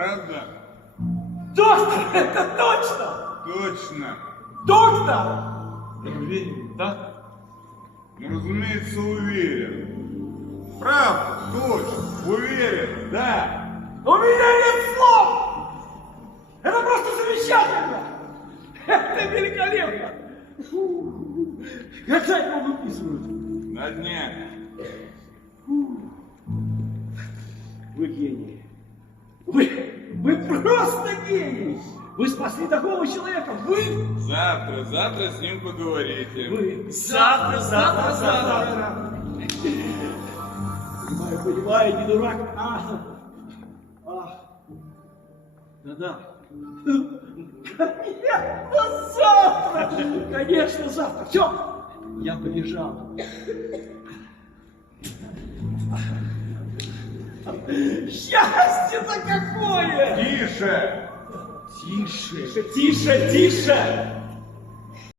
Правда? Доктор, это точно! Точно. Доктор! Ты уверен, да? Ну, разумеется, уверен. Правда, точно, уверен, да. У меня нет слов! Это просто замечательно! Это великолепно! Фу. Когда его выписывают? На днях. Вы гений. Вы просто гений! Вы спасли такого человека! Вы! Завтра с ним поговорите. Вы! Завтра! Понимаю, не дурак. Да-да. Конечно, завтра! Конечно, завтра. Все, я побежал. Счастье-то какое! Тише! Тише!